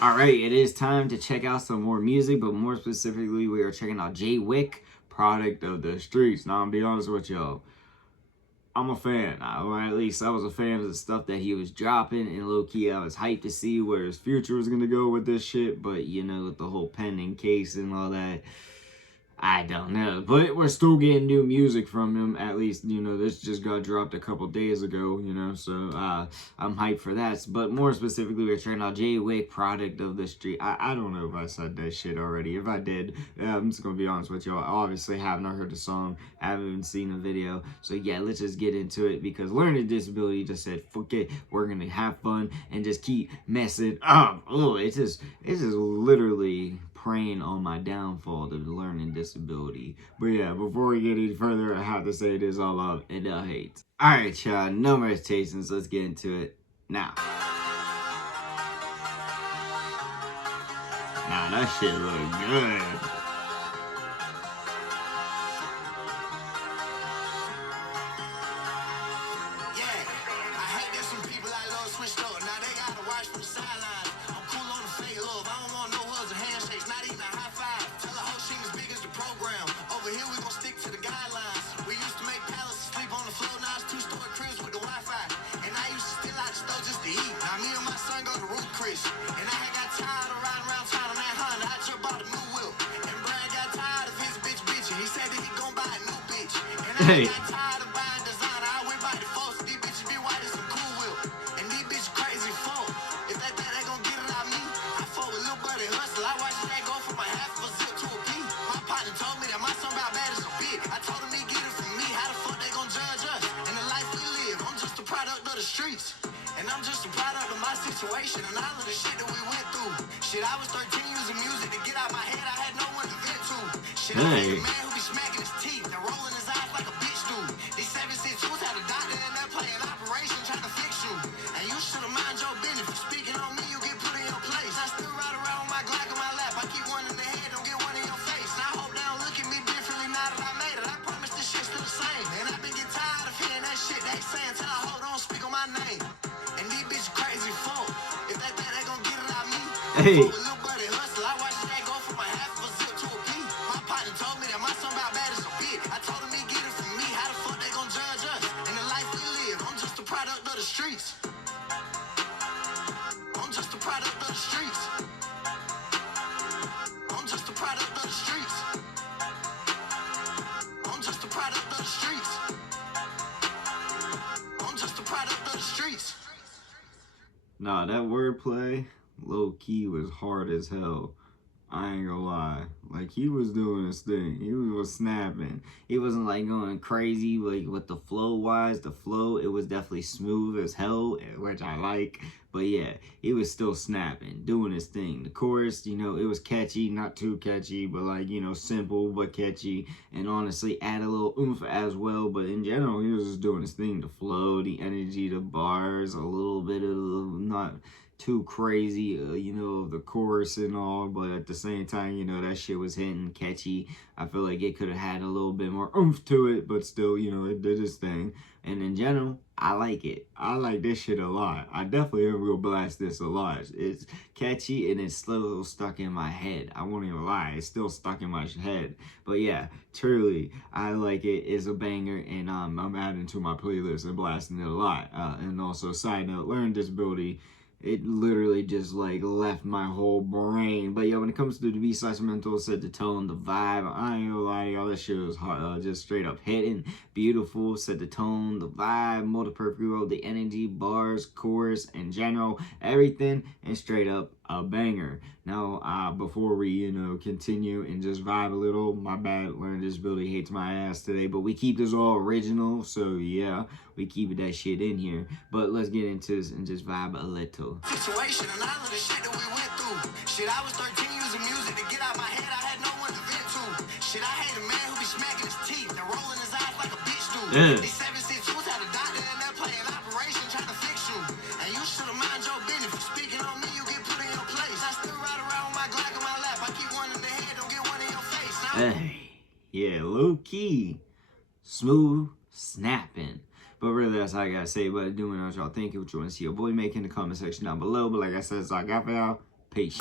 Alright, it is time to check out some more music, but more specifically, we are checking out JaYy Wick, Product of the Streets. Now, I'm gonna be honest with y'all, I'm a fan, or at least I was a fan of the stuff that he was dropping, and low-key, I was hyped to see where his future was gonna go with this shit, but you know, with the whole pending case and all that, I don't know, but we're still getting new music from him. At least, you know, this just got dropped a couple days ago, you know, so I'm hyped for that. But more specifically, we're checking out JaYy Wick, Product of the Street. I don't know if I said that shit already. If I did, I'm just gonna be honest with y'all. I obviously have not heard the song, I haven't even seen the video. So yeah, let's just get into it, because learning disability just said, fuck it, we're gonna have fun and just keep messing up. Oh, it's just literally preying on my downfall, the learning disability. But yeah, before we get any further, I have to say it is all love and no hate. Alright, y'all, no more hesitations, let's get into it now. Now that shit look good. Hey. And I'm just a product of my situation and all of the shit that we went through. Shit, I was 13 using music to get out my head. I had no one to vent to. Shit, I hate a man who be smacking his teeth and rolling his eyes like a bitch do. These 762s had a doctor in there playing operation trying to fix you. And you should have mind your business. For speaking on me, you get put in your place. I still ride around with my Glock in my lap. I keep one in the head, don't get one in your face. And I hope they don't look at me differently now that I made it. I promise this shit's still the same. And I've been getting tired of hearing that shit they saying till I hold on, speak on my name. Hey. Nah, that wordplay, low-key, was hard as hell. I ain't gonna lie. Like, he was doing his thing. He was snapping. He wasn't, like, going crazy, like, with the flow-wise. The flow, it was definitely smooth as hell, which I like. But, yeah, he was still snapping, doing his thing. The chorus, you know, it was catchy. Not too catchy, but, like, you know, simple but catchy. And, honestly, add a little oomph as well. But, in general, he was just doing his thing. The flow, the energy, the bars, a little bit of not too crazy, you know, of the chorus and all, but at the same time, you know, that shit was hitting catchy. I feel like it could have had a little bit more oomph to it, but still, you know, it did its thing. And in general, I like it. I like this shit a lot. I definitely will blast this a lot. It's catchy and it's still stuck in my head. I won't even lie, it's still stuck in my head. But yeah, truly, I like it. It's a banger, and I'm adding to my playlist and blasting it a lot. And also, side note, learning disability, it literally just like left my whole brain. But yeah, when it comes to the B/mental, set the tone, the vibe, I ain't gonna lie, all that shit was hard, just straight up hitting, beautiful, set the tone, the vibe, multi-perfect roll, the energy, bars, chorus, in general, everything, and straight up a banger. Now, before we, you know, continue and just vibe a little, my bad, learning disability hates my ass today, but we keep this all original, so yeah, we keep that shit in here. But let's get into this and just vibe a little. Situation and all of the shit that we went through. Shit, I was 13 using music to get out my head. I had no one to vent to. Shit, I hate a man who be smacking his teeth and rolling his eyes like a bitch do. These 762s had a doctor in there playing operation trying to fix you. And you should have mind your business. For speaking on me, you get put in your place. I still ride around with my Glock in my lap. I keep one in the head, don't get one in your face. Hey, yeah, low key, smooth, snapping. But really, that's all I gotta say about it. Doing what y'all think, what you want to see your boy make in the comment section down below. But like I said, it's all I got for y'all. Peace.